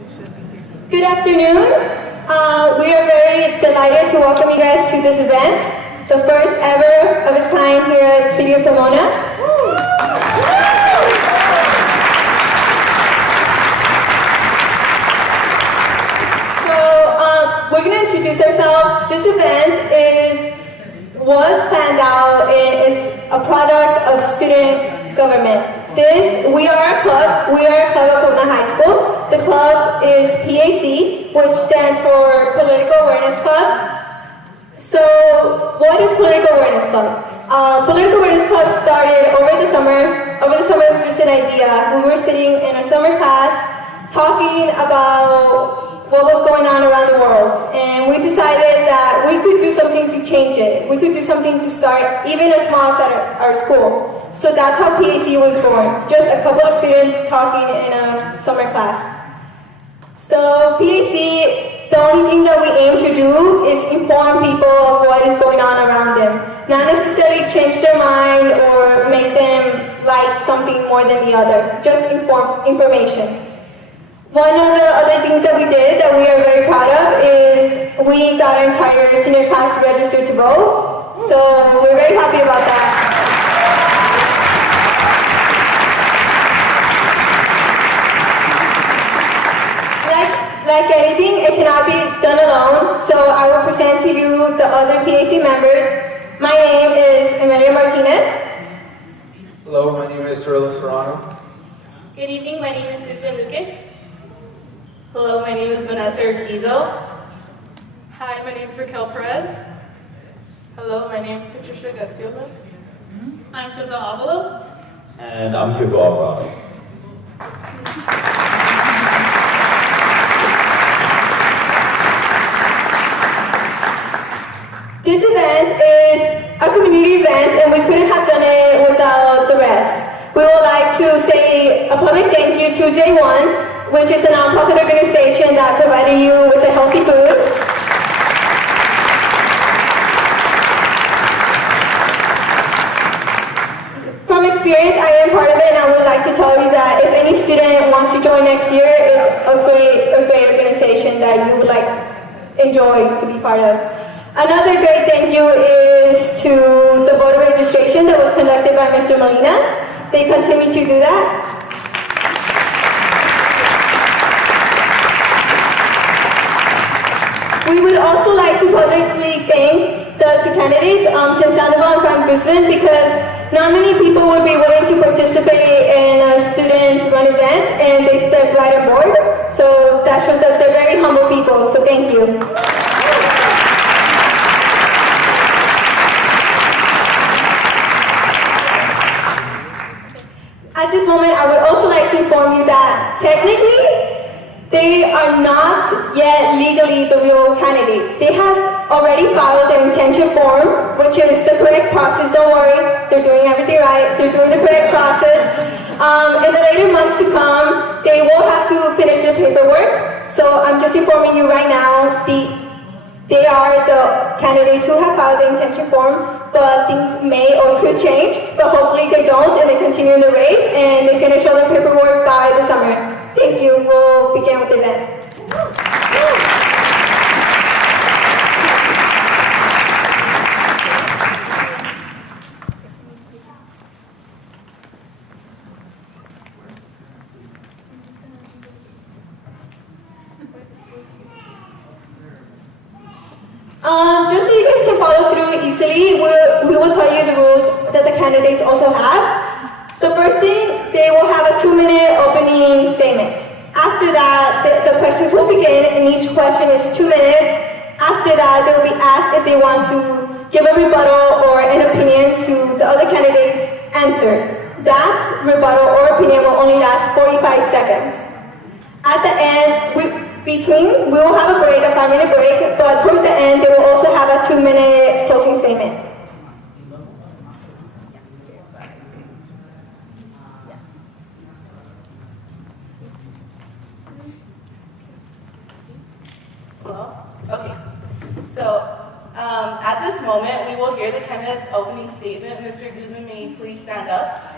Good afternoon. We are very delighted to welcome you guys to this event, the first ever of its kind here at the City of Pomona. So we're going to introduce ourselves. This event was planned out and is a product of student government. We are a club. We are a club at Pomona High School. The club is PAC, which stands for Political Awareness Club. So, what is Political Awareness Club? Political Awareness Club started over the summer. Over the summer, it was just an idea. We were sitting in a summer class talking about what was going on around the world, and we decided that we could do something to change it. We could do something to start even as small as at our school. So that's how PAC was born. Just a couple of students talking in a summer class. So PAC, the only thing that we aim to do is inform people of what is going on around them. Not necessarily change their mind or make them like something more than the other. Just information. One of the other things that we did that we are very proud of is we got our entire senior class registered to vote. So we're very happy about that. Like anything, it cannot be done alone, so I will present to you the other PAC members. My name is Emilia Martinez. Hello, my name is Turlo Serrano. Good evening, my name is Susan Lucas. Hello, my name is Vanessa Urquizo. Hi, my name is Raquel Perez. Hello, my name is Patricia Gaxiola. I'm Giselle Avalos. And I'm Hugo Alvarado. This event is a community event, and we couldn't have done it without the rest. We would like to say a public thank you to Day One, which is a nonprofit organization that provided you with a healthy food. From experience, I am part of it, and I would like to tell you that if any student wants to join next year, it's a great organization that you would enjoy to be part of. Another great thank you is to the voter registration that was conducted by Mr. Molina. They continue to do that. We would also like to publicly thank the two candidates, Tim Sandoval and Guzman, because not many people would be willing to participate in a student-run event, and they stepped right on board. So that shows that they're very humble people, so thank you. At this moment, I would also like to inform you that technically, they are not yet legally the real candidates. They have already filed their intention form, which is the correct process. Don't worry, they're doing everything right. They're doing the correct process. In the later months to come, they will have to finish their paperwork. So I'm just informing you right now, they are the candidates who have filed the intention form, but things may or could change, but hopefully they don't, and they continue in the race, and they finish all their paperwork by the summer. Thank you. We'll begin with the event. Just so you guys can follow through easily, we will tell you the rules that the candidates also have. The first thing, they will have a 2-minute opening statement. After that, the questions will begin, and each question is 2 minutes. After that, they will be asked if they want to give a rebuttal or an opinion to the other candidate's answer. That rebuttal or opinion will only last 45 seconds. At the end, we will have a break, a 5-minute break, but towards the end, they will also have a 2-minute closing statement. Hello? Okay. So, at this moment, we will hear the candidate's opening statement. Mr. Guzman, may you please stand up?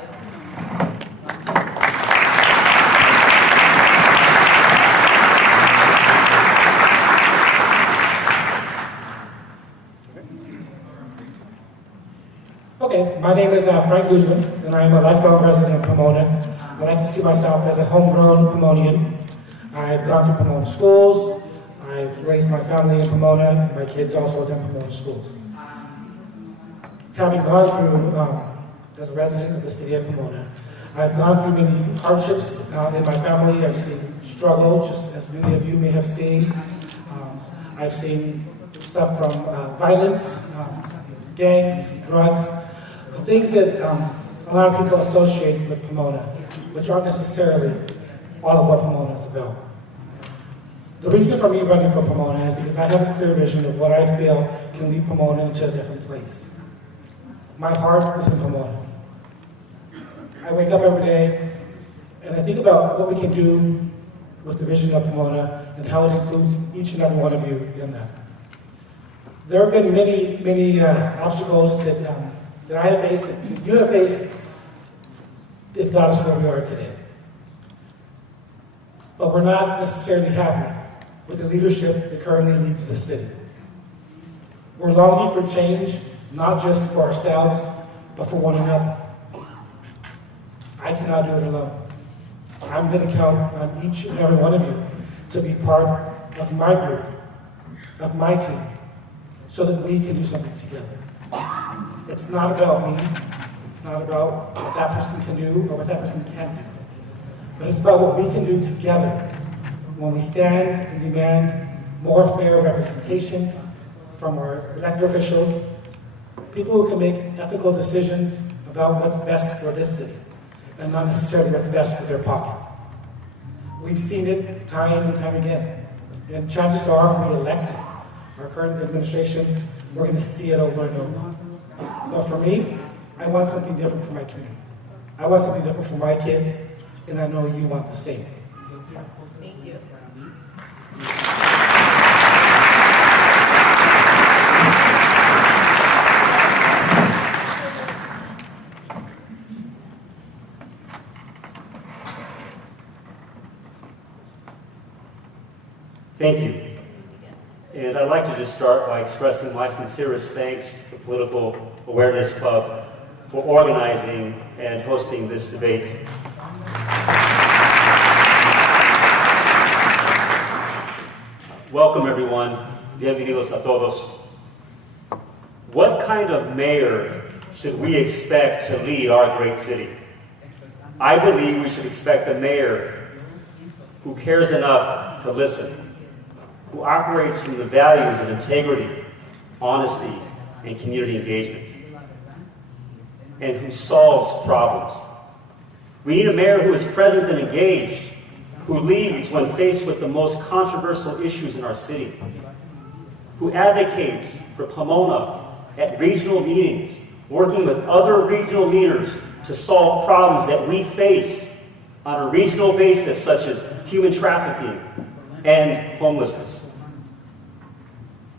my name is Frank Guzman, and I am a lifelong resident of Pomona. I like to see myself as a homegrown Pomonian. I've gone to Pomona schools. I've raised my family in Pomona, and my kids also attend Pomona schools. Having gone through, as a resident of the city of Pomona, I've gone through many hardships in my family. I've seen struggle, just as many of you may have seen. I've seen stuff from violence, gangs, drugs, the things that a lot of people associate with Pomona, which aren't necessarily all of what Pomona is about. The reason for me running for Pomona is because I have a clear vision of what I feel can lead Pomona into a different place. My heart is in Pomona. I wake up every day and I think about what we can do with the vision of Pomona and how it includes each and every one of you in that. There have been many obstacles that I have faced, that you have faced, that got us where we are today. But we're not necessarily happy with the leadership that currently leads the city. We're longing for change, not just for ourselves, but for one another. I cannot do it alone. I'm going to count on each and every one of you to be part of my group, of my team, so that we can do something together. It's not about me. It's not about what that person can do or what that person can't do. But it's about what we can do together when we stand and demand more fair representation from our elected officials, people who can make ethical decisions about what's best for this city, and not necessarily what's best for their pocket. We've seen it time and time again. And chances are, if we elect our current administration, we're going to see it over and over. But for me, I want something different for my community. I want something different for my kids, and I know you want the same. Thank you. Thank you. And I'd like to just start by expressing my sincerest thanks to the Political Awareness Club for organizing and hosting this debate. Welcome, everyone. Bienvenidos a todos. What kind of mayor should we expect to lead our great city? I believe we should expect a mayor who cares enough to listen, who operates from the values of integrity, honesty, and community engagement, and who solves problems. We need a mayor who is present and engaged, who leads when faced with the most controversial issues in our city, who advocates for Pomona at regional meetings, working with other regional leaders to solve problems that we face on a regional basis, such as human trafficking and homelessness,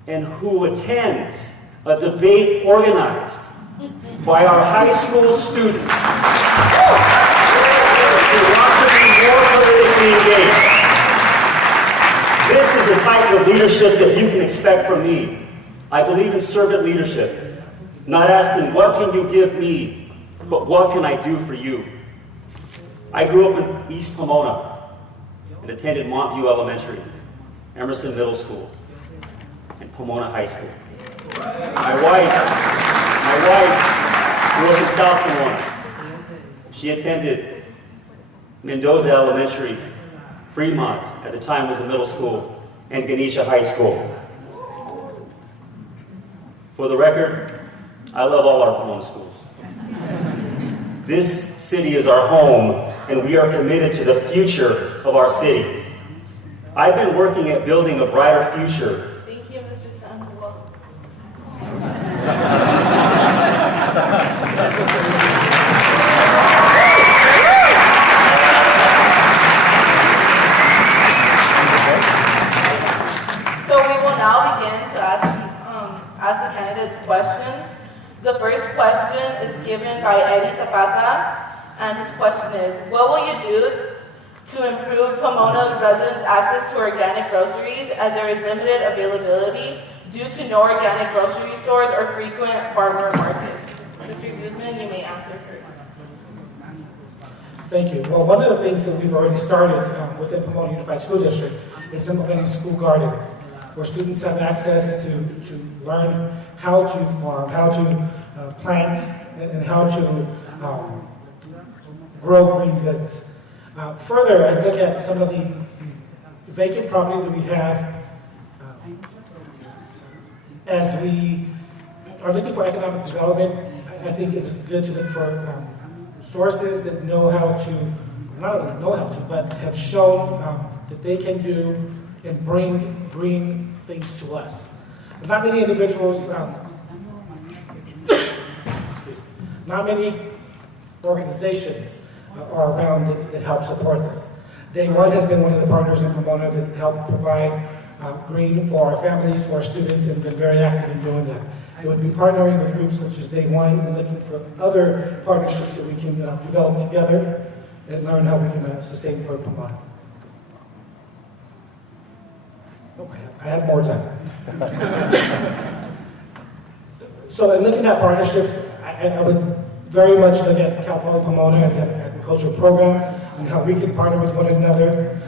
and who attends a debate organized by our high school students who want to be more politically engaged. This is the type of leadership that you can expect from me. I believe in servant leadership, not asking, what can you give me, but what can I do for you? I grew up in East Pomona and attended Montview Elementary, Emerson Middle School, and Pomona High School. My wife grew up in South Pomona. She attended Mendoza Elementary, Fremont, at the time was a middle school, and Ganesha High School. For the record, I love all our Pomona schools. This city is our home, and we are committed to the future of our city. I've been working at building a brighter future. Thank you, Mr. Sandoval. So we will now begin to ask the candidates questions. The first question is given by Eddie Zapata, and his question is, what will you do to improve Pomona residents' access to organic groceries as there is limited availability due to no organic grocery stores or frequent farmer markets? Mr. Guzman, you may answer first. Thank you. Well, one of the things that we've already started within Pomona Unified School District is implementing school gardens, where students have access to learn how to farm, how to plant, and how to grow green goods. Further, I look at some of the vacant property that we have as we are looking for economic development. I think it's good to look for sources that know how to, not only know how to, but have shown that they can do and bring green things to us. Not many individuals, not many organizations are around that help support this. Day One has been one of the partners in Pomona that helped provide green for our families, for our students, and been very active in doing that. It would be partnering with groups such as Day One and looking for other partnerships that we can develop together and learn how we can sustain for Pomona. Oh, I had more time. So in looking at partnerships, I would very much look at Cal Poly Pomona as an agricultural program and how we can partner with one another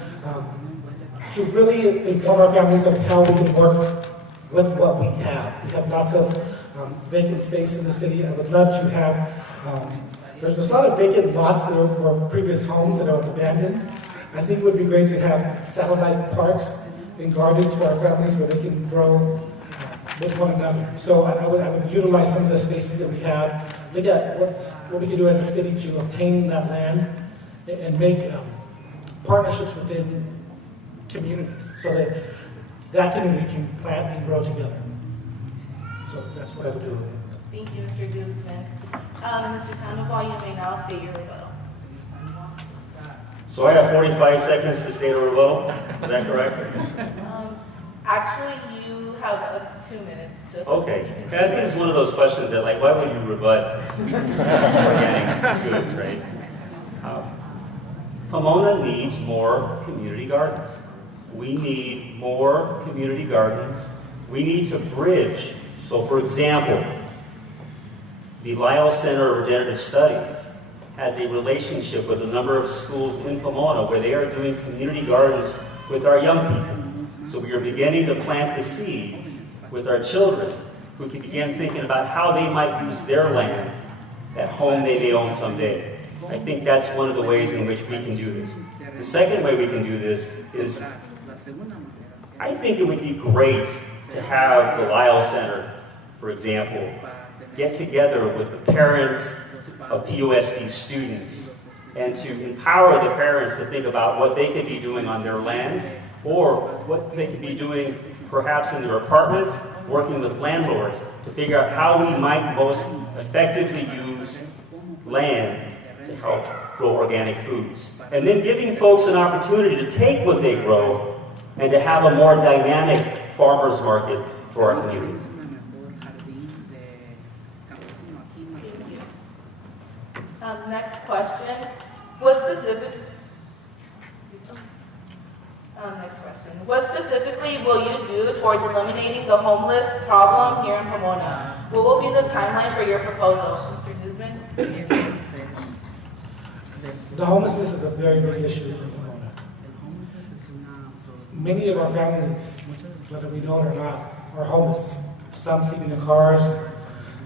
to really inform our families of how we can work with what we have. We have lots of vacant space in the city. I would love to have, there's a lot of vacant lots that were previous homes that are abandoned. I think it would be great to have satellite parks and gardens for our families where they can grow with one another. So I would utilize some of the spaces that we have, look at what we can do as a city to obtain that land and make partnerships within communities so that that community can plant and grow together. So that's what I would do. Thank you, Mr. Guzman. Mr. Sandoval, you may now state your rebuttal. So I have 45 seconds to state a rebuttal. Is that correct? Actually, you have up to 2 minutes. Just Okay. I think this is one of those questions that, like, why would you rebut organic goods, right? Pomona needs more community gardens. We need more community gardens. We need to bridge. So, for example, the Lyle Center of Regenerative Studies has a relationship with a number of schools in Pomona where they are doing community gardens with our young people. So we are beginning to plant the seeds with our children who can begin thinking about how they might use their land, that home they may own someday. I think that's one of the ways in which we can do this. The second way we can do this is, I think it would be great to have the Lyle Center, for example, get together with the parents of PUSD students and to empower the parents to think about what they could be doing on their land or what they could be doing perhaps in their apartments, working with landlords to figure out how we might most effectively use land to help grow organic foods. And then giving folks an opportunity to take what they grow and to have a more dynamic farmers market for our communities. Next question. What specifically will you do towards eliminating the homeless problem here in Pomona? What will be the timeline for your proposal, Mr. Guzman? The homelessness is a very big issue in Pomona. Many of our families, whether we know it or not, are homeless. Some sleeping in cars,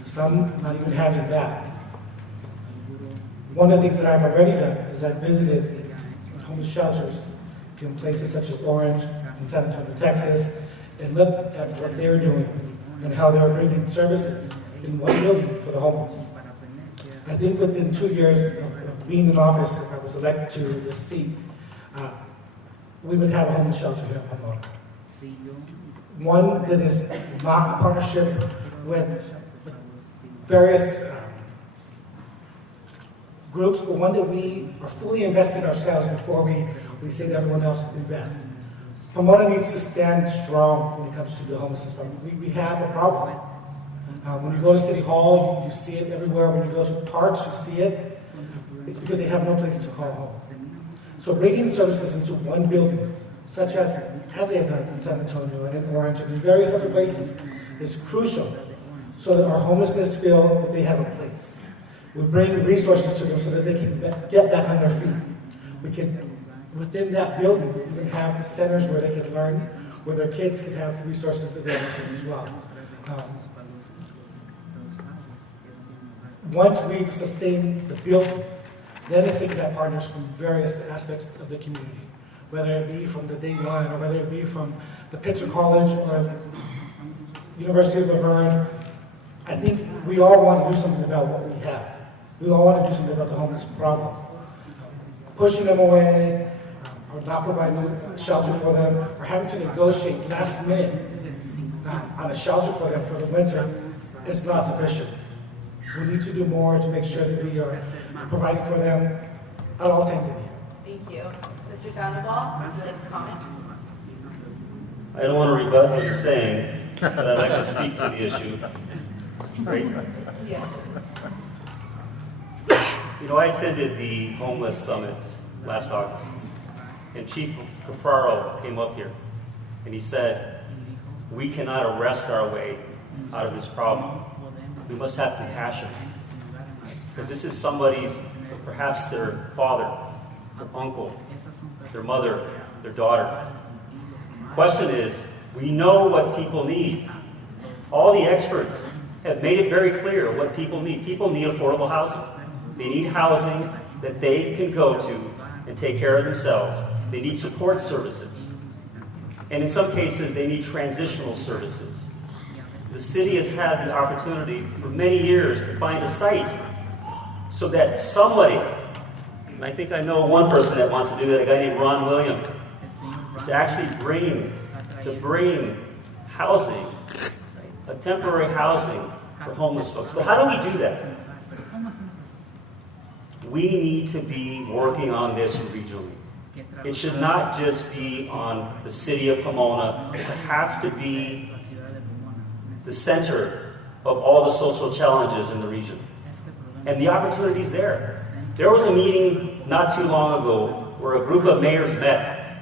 some not even having that. One of the things that I've already done is I've visited homeless shelters in places such as Orange and San Antonio, Texas, and looked at what they're doing and how they're bringing services in one building for the homeless. I think within 2 years of being in office, if I was elected to the seat, we would have a homeless shelter here in Pomona. One that is not a partnership with various groups, but one that we are fully invested ourselves before we say that everyone else invest. Pomona needs to stand strong when it comes to the homelessness problem. We have a problem. When you go to City Hall, you see it everywhere. When you go to parks, you see it. It's because they have no place to call home. So bringing services into one building, such as they have done in San Antonio and in Orange and in various other places, is crucial so that our homelessness feel that they have a place. We bring resources to them so that they can get back on their feet. We can, within that building, even have centers where they can learn, where their kids can have resources available to them as well. Once we've sustained the building, then it's taking that partners from various aspects of the community, whether it be from the day one, or whether it be from the Pitzer College or University of Laverne. I think we all want to do something about what we have. We all want to do something about the homeless problem. Pushing them away, or not providing a shelter for them, or having to negotiate last minute on a shelter for them for the winter, is not sufficient. We need to do more to make sure that we are providing for them at all times of the year. Thank you. Mr. Sandoval, next comment. I don't want to rebut what you're saying, but I'd like to speak to the issue. Great. Yeah. You know, I attended the homeless summit last August, and Chief Capraro came up here, and he said, we cannot arrest our way out of this problem. We must have compassion, because this is somebody's, perhaps their father, their uncle, their mother, their daughter. The question is, we know what people need. All the experts have made it very clear what people need. People need affordable housing. They need housing that they can go to and take care of themselves. They need support services. And in some cases, they need transitional services. The city has had the opportunity for many years to find a site so that somebody, and I think I know one person that wants to do that, a guy named Ron Williams, is to actually bring housing, a temporary housing for homeless folks. But how do we do that? We need to be working on this regionally. It should not just be on the city of Pomona to have to be the center of all the social challenges in the region. And the opportunity is there. There was a meeting not too long ago where a group of mayors met,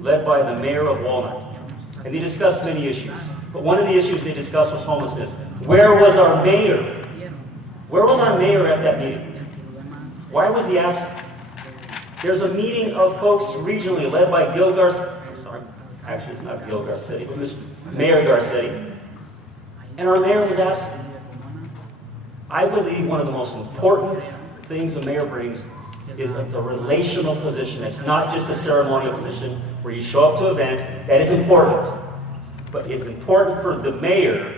led by the mayor of Walnut. And they discussed many issues. But one of the issues they discussed was homelessness. Where was our mayor? Where was our mayor at that meeting? Why was he absent? There's a meeting of folks regionally led by actually it's not Gil Garcetti, but Mayor Garcetti. And our mayor was absent. I believe one of the most important things a mayor brings is it's a relational position. It's not just a ceremonial position where you show up to an event. That is important. But it's important for the mayor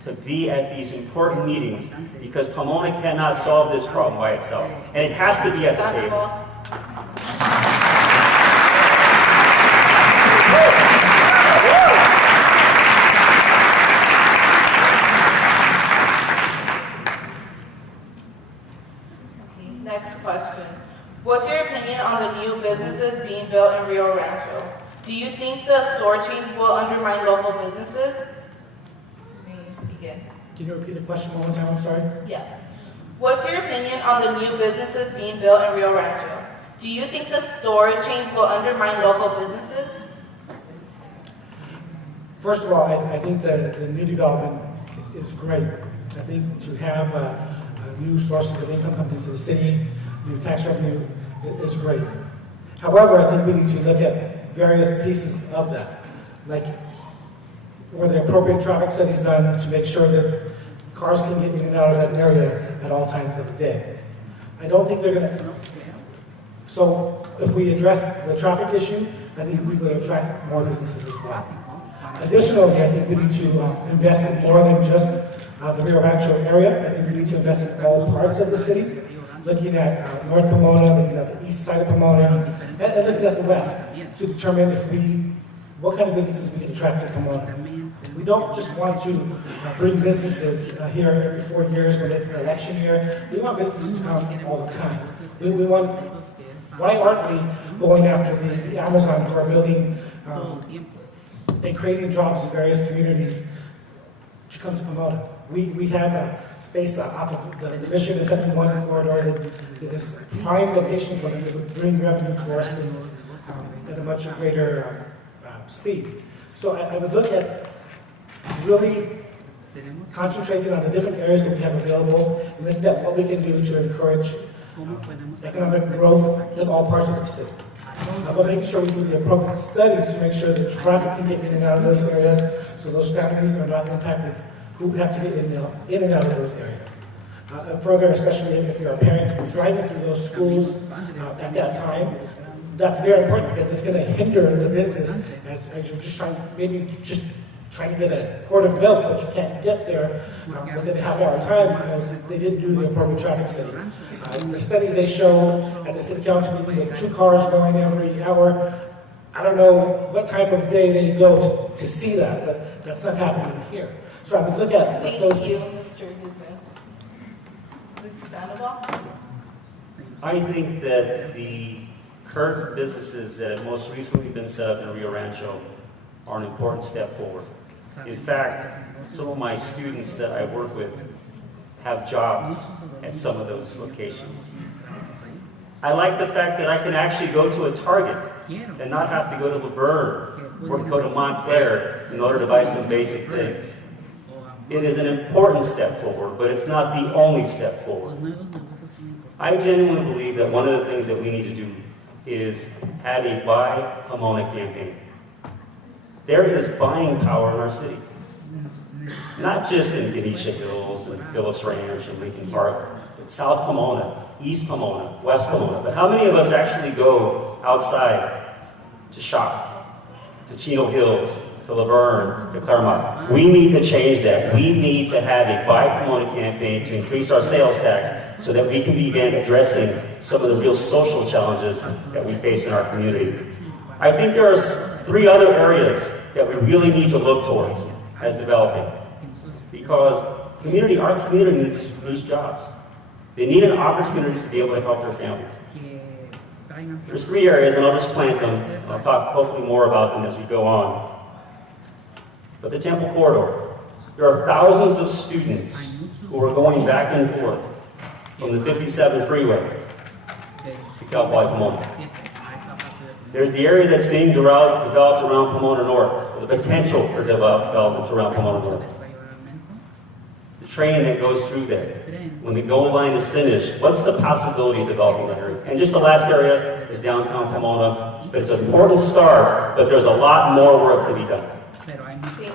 to be at these important meetings because Pomona cannot solve this problem by itself. And it has to be at the table. Next question. What's your opinion on the new businesses being built in Rio Rancho? Do you think the store chains will undermine local businesses? Begin. Can you repeat the question one more time? I'm sorry. Yes. What's your opinion on the new businesses being built in Rio Rancho? Do you think the store chains will undermine local businesses? First of all, I think the new development is great. I think to have new sources of income coming into the city, new tax revenue is great. However, I think we need to look at various pieces of that, like were the appropriate traffic studies done to make sure that cars can get in and out of that area at all times of the day. I don't think they're going to. So if we address the traffic issue, I think we will attract more businesses as well. Additionally, I think we need to invest in more than just the Rio Rancho area. I think we need to invest in all parts of the city, looking at North Pomona, looking at the east side of Pomona, and looking at the west to determine what kind of businesses we can attract to Pomona. We don't just want to bring businesses here every 4 years when it's an election year. We want businesses to come all the time. We want. Why aren't we going after the Amazon who are building and creating jobs in various communities to come to Pomona? We have a space off of the Mission and 71 corridor that is prime location for them to bring revenue to our city at a much greater speed. So I would look at really concentrating on the different areas that we have available, and looking at what we can do to encourage economic growth in all parts of the city. But making sure we do the appropriate studies to make sure that traffic can get in and out of those areas, so those families are not impacted who have to get in and out of those areas. And further, especially if you're a parent driving through those schools at that time, that's very important because it's going to hinder the business as you're just trying to get a quart of milk, but you can't get there within a half-hour time because they didn't do the appropriate traffic study. The studies they show at the city council meeting with 2 cars going every hour, I don't know what time of day they go to see that, but that's not happening here. So I would look at those pieces. Mr. Guzman. Mr. Sandoval? I think that the current businesses that have most recently been set up in Rio Rancho are an important step forward. In fact, some of my students that I work with have jobs at some of those locations. I like the fact that I can actually go to a Target and not have to go to Laverne or go to Montclair in order to buy some basic things. It is an important step forward, but it's not the only step forward. I genuinely believe that one of the things that we need to do is have a Buy Pomona campaign. There is buying power in our city. Not just in Ganesha Hills and Phillips Ranch and Lincoln Park, but South Pomona, East Pomona, West Pomona. But how many of us actually go outside to shop, to Chino Hills, to Laverne, to Claremont? We need to change that. We need to have a Buy Pomona campaign to increase our sales tax so that we can begin addressing some of the real social challenges that we face in our community. I think there are 3 other areas that we really need to look towards as developing. Because our community needs jobs. They need an opportunity to be able to help their families. There's 3 areas, and I'll just plant them. I'll talk hopefully more about them as we go on. But the Temple Corridor. There are thousands of students who are going back and forth from the 57 freeway to Cowboy Pomona. There's the area that's being developed around Pomona North, the potential for development around Pomona North. The train that goes through there. When the goal line is finished, what's the possibility of developing that area? And just the last area is downtown Pomona, but it's an important start, but there's a lot more work to be done. Thank you.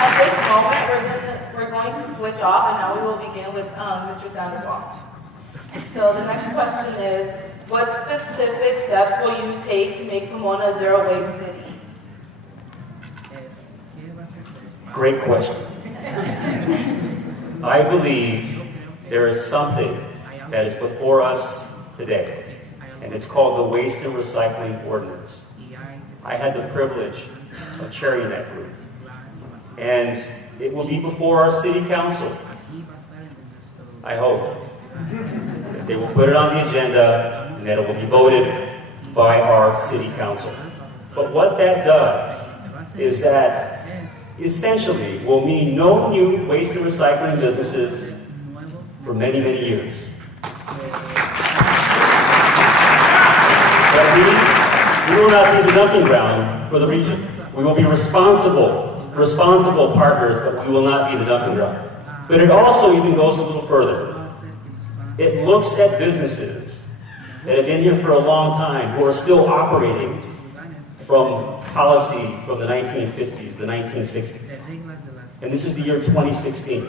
At this moment, we're going to switch off, and now we will begin with Mr. Sandoval. So the next question is, what specific steps will you take to make Pomona a zero-waste city? Great question. I believe there is something that is before us today, and it's called the Waste and Recycling Ordinance. I had the privilege of chairing that group, and it will be before our city council. I hope that they will put it on the agenda and that it will be voted by our city council. But what that does is that essentially will mean no new waste and recycling businesses for many, many years. But we will not be the dumping ground for the region. We will be responsible partners, but we will not be the dumping ground. But it also even goes a little further. It looks at businesses that have been here for a long time, who are still operating from policy from the 1950s, the 1960s. And this is the year 2016.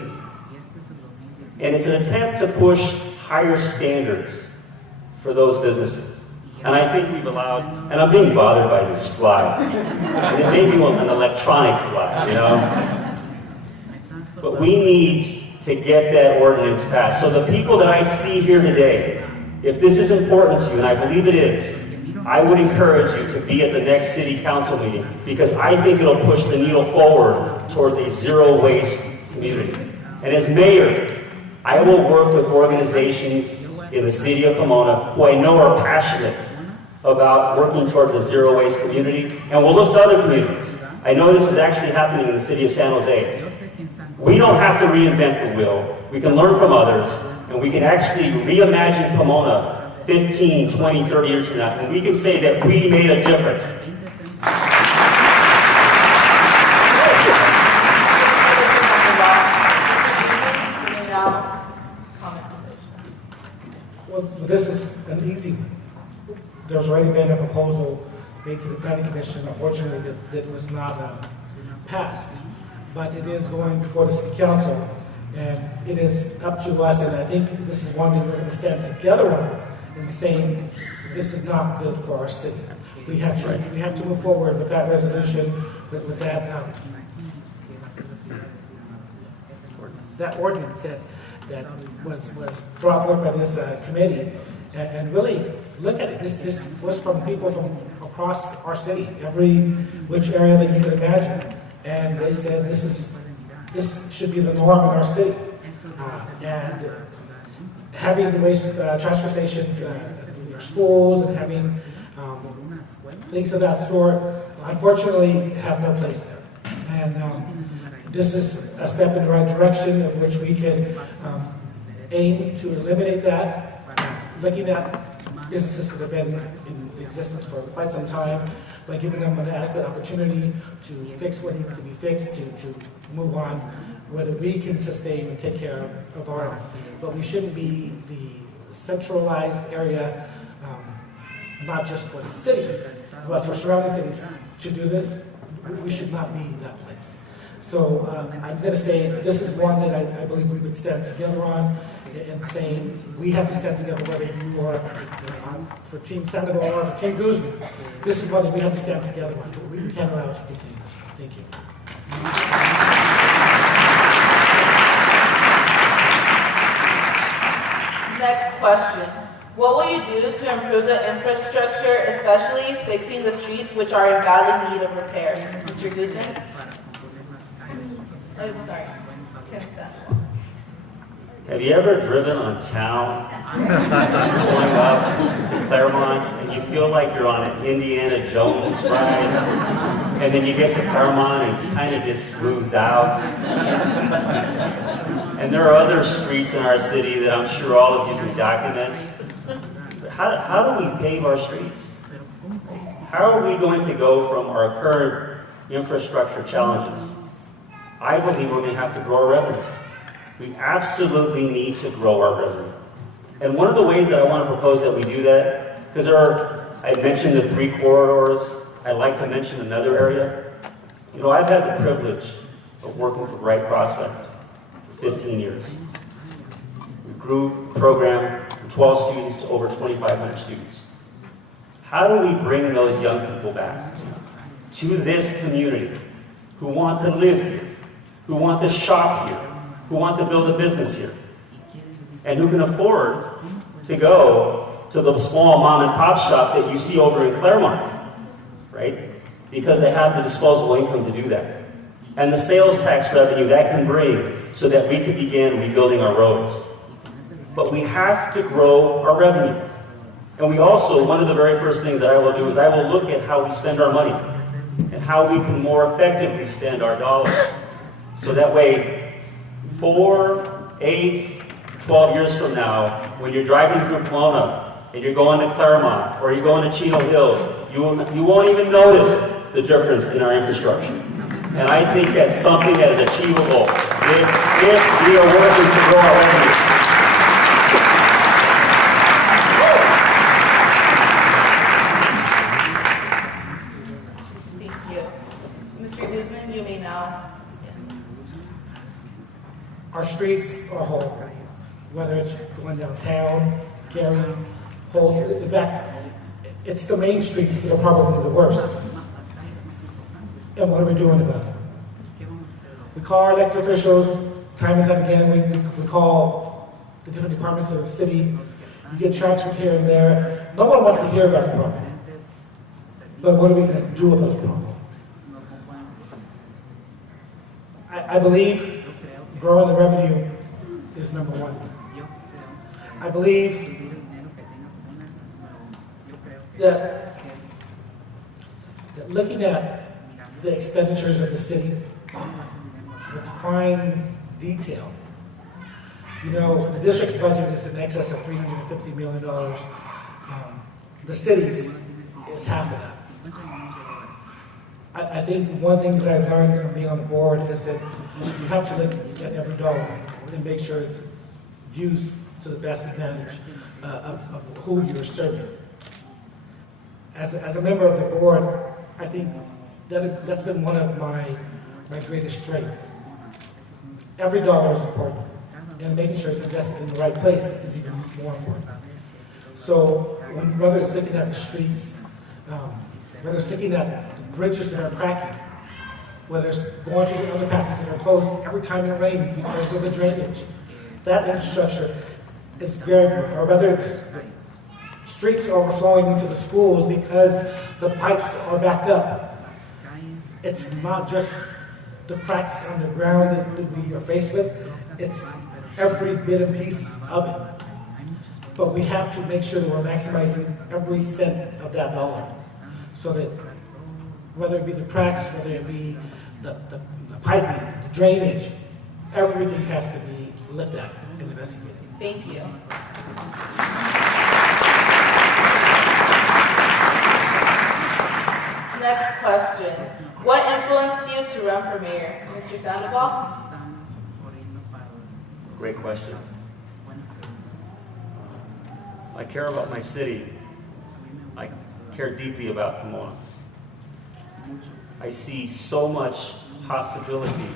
And it's an attempt to push higher standards for those businesses. And I think we've allowed, and I'm being bothered by this fly. And it may be an electronic fly, you know? But we need to get that ordinance passed. So the people that I see here today, if this is important to you, and I believe it is, I would encourage you to be at the next city council meeting, because I think it'll push the needle forward towards a zero-waste community. And as mayor, I will work with organizations in the city of Pomona who I know are passionate about working towards a zero-waste community, and we'll look to other communities. I know this is actually happening in the city of San Jose. We don't have to reinvent the wheel. We can learn from others, and we can actually reimagine Pomona 15, 20, 30 years from now, and we can say that we made a difference. But this is an easy one. There's already been a proposal made to the planning commission, unfortunately, that was not passed. But it is going before the city council, and it is up to us, and I think this is one that we're going to stand together on in saying this is not good for our city. We have to move forward with that resolution, with that ordinance that was brought forth by this committee, and really look at it. This was from people from across our city, every which area that you could imagine, and they said this should be the norm in our city. And having the waste transfer stations in your schools and having things of that sort, unfortunately, have no place there. And this is a step in the right direction of which we can aim to eliminate that. Looking at businesses that have been in existence for quite some time, by giving them an adequate opportunity to fix what needs to be fixed, to move on, whether we can sustain and take care of our own. But we shouldn't be the centralized area, not just for the city, but for surrounding cities. To do this, we should not be that place. So I'm going to say this is one that I believe we would stand together on, and saying we have to stand together, whether you are for Team Sandoval or for Team Guzman. This is one that we have to stand together on. We can't allow it to continue this way. Thank you. Next question. What will you do to improve the infrastructure, especially fixing the streets which are in badly need of repair? Mr. Guzman? Oh, sorry. Tim Sandoval. Have you ever driven on town, going up to Claremont, and you feel like you're on an Indiana Jones ride, and then you get to Claremont and it kind of just smooths out? And there are other streets in our city that I'm sure all of you can document. But how do we pave our streets? How are we going to go from our current infrastructure challenges? I believe we're going to have to grow our revenue. We absolutely need to grow our revenue. And one of the ways that I want to propose that we do that, because I mentioned the 3 corridors, I'd like to mention another area. You know, I've had the privilege of working for Bright Prospect for 15 years. We grew the program from 12 students to over 2,500 students. How do we bring those young people back to this community who want to live here, who want to shop here, who want to build a business here, and who can afford to go to the small mom and pop shop that you see over in Claremont, right? Because they have the disposable income to do that. And the sales tax revenue that can bring so that we can begin rebuilding our roads. But we have to grow our revenue. And we also, one of the very first things that I will do is I will look at how we spend our money and how we can more effectively spend our dollars. So that way, 4, 8, 12 years from now, when you're driving through Pomona and you're going to Claremont or you're going to Chino Hills, you won't even notice the difference in our infrastructure. And I think that's something that is achievable if we are working to grow our revenue. Thank you. Mr. Guzman, you may now. Our streets are whole, whether it's going downtown, Gary, Holt. In fact, it's the main streets that are probably the worst. And what are we doing about it? We call our elected officials time and time again. We call the different departments of the city. You get transferred here and there. No one wants to hear about the problem. But what are we going to do about the problem? I believe growing the revenue is number one. I believe that looking at the expenditures of the city with fine detail, you know, the district's budget is in excess of $350 million. The city's is half of that. I think one thing that I've learned from being on the board is that you have to look at every dollar and make sure it's used to the best advantage of who you're serving. As a member of the board, I think that's been one of my greatest strengths. Every dollar is important, and making sure it's invested in the right place is even more important. So whether it's looking at the streets, whether it's looking at the bridges that are cracking, whether it's going through the underpasses that are closed every time it rains because of the drainage, that infrastructure is very important. Or whether it's streets are overflowing into the schools because the pipes are backed up. It's not just the cracks on the ground that we are faced with, it's every bit and piece of it. But we have to make sure that we're maximizing every cent of that dollar. So that whether it be the cracks, whether it be the piping, the drainage, everything has to be looked at and investigated. Thank you. Next question. What influenced you to run for mayor? Mr. Sandoval? Great question. I care about my city. I care deeply about Pomona. I see so much possibility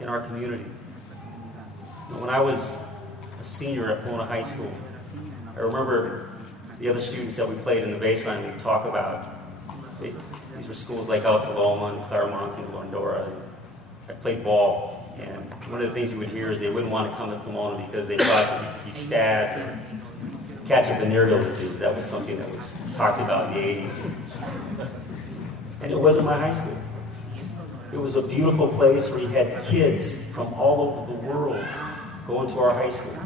in our community. When I was a senior at Pomona High School, I remember the other students that we played in the baseline we'd talk about. These were schools like Alta Loma and Claremont and Glendora. I played ball, and one of the things you would hear is they wouldn't want to come to Pomona because they thought you could be stabbed and catch a venereal disease. That was something that was talked about in the 80s. And it wasn't my high school. It was a beautiful place where you had kids from all over the world going to our high school.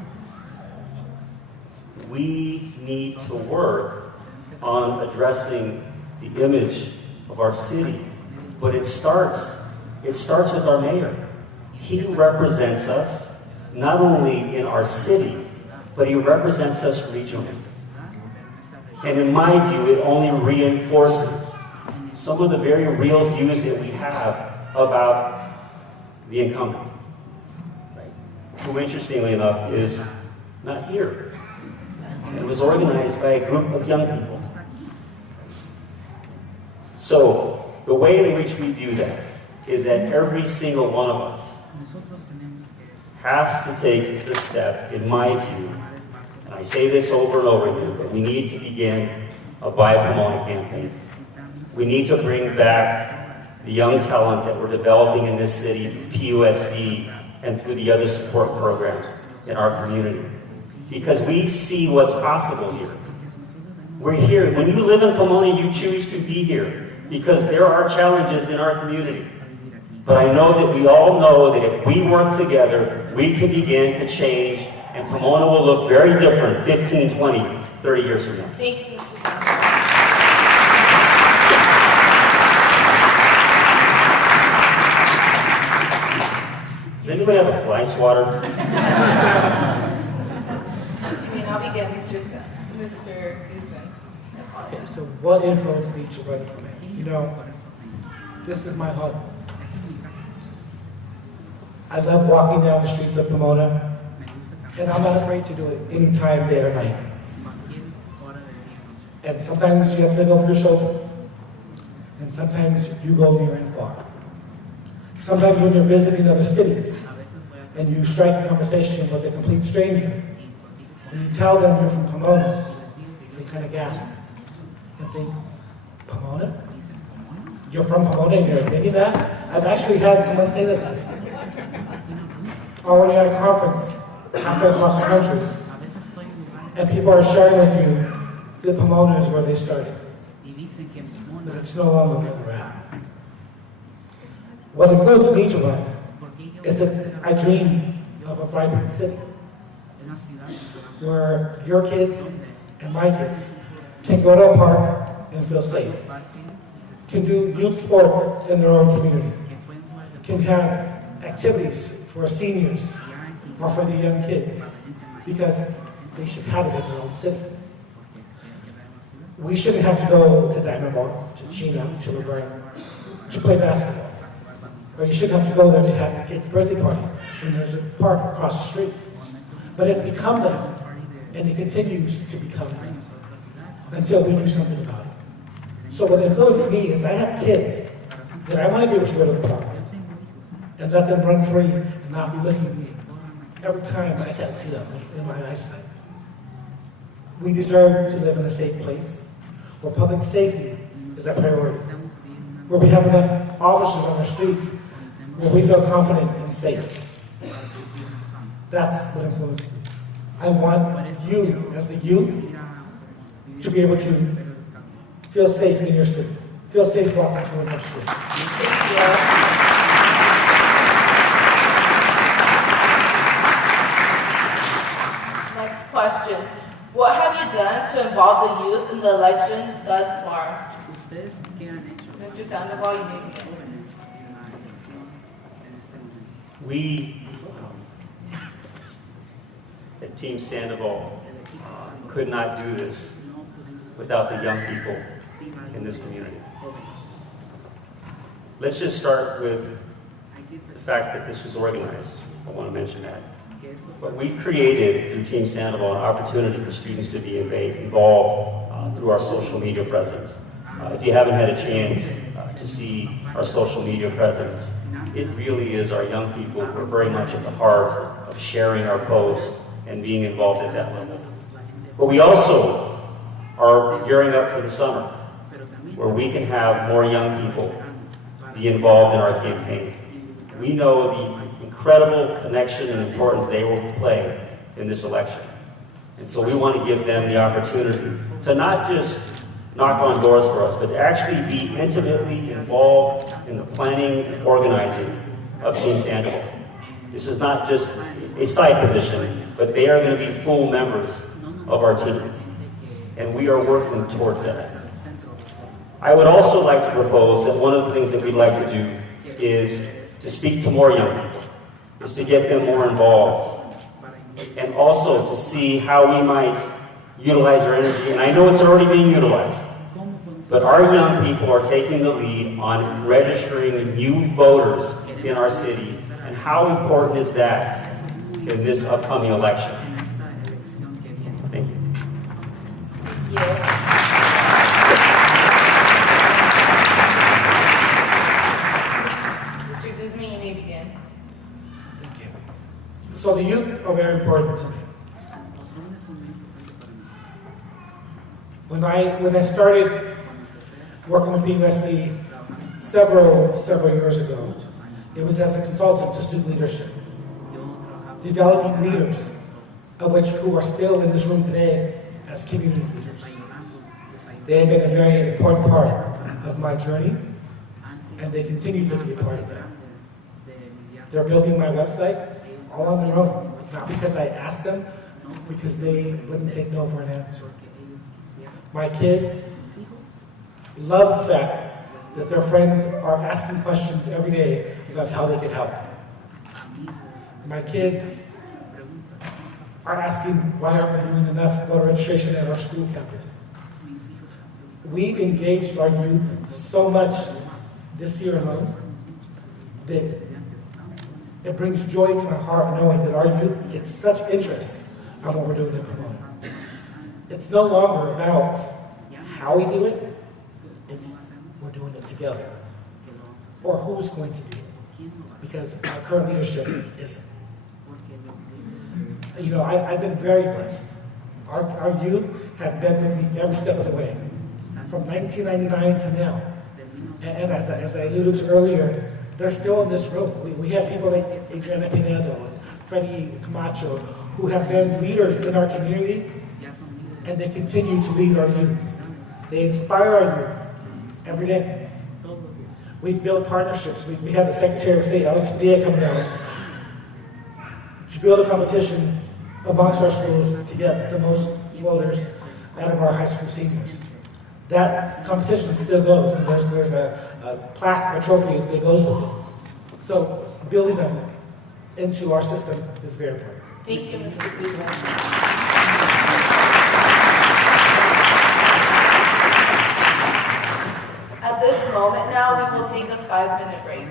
We need to work on addressing the image of our city, but it starts with our mayor. He represents us not only in our city, but he represents us regionally. And in my view, it only reinforces some of the very real views that we have about the incumbent, right? Who, interestingly enough, is not here. It was organized by a group of young people. So, the way in which we do that is that every single one of us has to take the step, in my view, and I say this over and over again, but we need to begin a Buy Pomona campaign. We need to bring back the young talent that we're developing in this city through PUSD and through the other support programs in our community. Because we see what's possible here. We're here. When you live in Pomona, you choose to be here because there are challenges in our community. But I know that we all know that if we work together, we can begin to change, and Pomona will look very different 15, 20, 30 years from now. Thank you. Does anybody have a fly swatter? You may now begin, Mr. Guzman. Okay, so what influenced me to run for mayor? You know, this is my home. I love walking down the streets of Pomona, and I'm not afraid to do it anytime, day or night. And sometimes you have to go for your shoulder, and sometimes you go near and far. Sometimes when you're visiting other cities, and you strike a conversation with a complete stranger, and you tell them you're from Pomona, they kind of gasp and think, Pomona? You're from Pomona and you're admitting that? I've actually had someone say that to me. Or when you're at a conference halfway across the country, and people are sharing with you that Pomona is where they started, but it's no longer where they're at. What influenced me to run is that I dream of a vibrant city where your kids and my kids can go to a park and feel safe, can do youth sports in their own community, can have activities for seniors or for the young kids, because they should have it in their own city. We shouldn't have to go to Diamond Bar, to Chino, to Laverne, to play basketball. Or you shouldn't have to go there to have your kid's birthday party when there's a park across the street. But it's become that, and it continues to become that until we do something about it. So what influenced me is I have kids that I want to be able to go to the park and let them run free and not be looking at me every time I can't see them in my eyesight. We deserve to live in a safe place where public safety is a priority, where we have enough officers on our streets, where we feel confident and safe. That's what influenced me. I want you, as the youth, to be able to feel safe in your city. Feel safe walking to our street. Next question. What have you done to involve the youth in the election thus far? Mr. Sandoval, you may begin. We at Team Sandoval could not do this without the young people in this community. Let's just start with the fact that this was organized. I want to mention that. But we've created through Team Sandoval an opportunity for students to be involved through our social media presence. If you haven't had a chance to see our social media presence, it really is our young people who are very much at the heart of sharing our posts and being involved at that level. But we also are gearing up for the summer, where we can have more young people be involved in our campaign. We know the incredible connection and importance they will play in this election. And so we want to give them the opportunity to not just knock on doors for us, but to actually be intimately involved in the planning and organizing of Team Sandoval. This is not just a side position, but they are going to be full members of our team. And we are working towards that. I would also like to propose that one of the things that we'd like to do is to speak to more young people, is to get them more involved, and also to see how we might utilize our energy. And I know it's already being utilized, but our young people are taking the lead on registering new voters in our city. And how important is that in this upcoming election? Thank you. Mr. Guzman, you may begin. Thank you. So the youth are very important to me. When I started working with BUSD several years ago, it was as a consultant to student leadership, developing leaders, of which who are still in this room today as community leaders. They have been a very important part of my journey, and they continue to be a part of that. They're building my website all on their own, not because I asked them, because they wouldn't take no for an answer. My kids love the fact that their friends are asking questions every day about how they can help. My kids are asking why aren't we doing enough voter registration at our school campus. We've engaged our youth so much this year alone that it brings joy to my heart knowing that our youth take such interest in what we're doing in Pomona. It's no longer about how we do it, it's we're doing it together. Or who's going to do it, because our current leadership isn't. You know, I've been very blessed. Our youth have been with me every step of the way, from 1999 to now. And as I alluded to earlier, they're still in this room. We have people like Adriana Pinedo and Freddie Camacho who have been leaders in our community, and they continue to lead our youth. They inspire our youth every day. We've built partnerships. We have the Secretary of State, Alex Padilla, coming down to build a competition amongst our schools to get the most voters out of our high school seniors. That competition still goes, and there's a plaque, a trophy that goes with it. So building them into our system is very important. Thank you, Mr. Guzman. At this moment now, we will take a 5-minute break.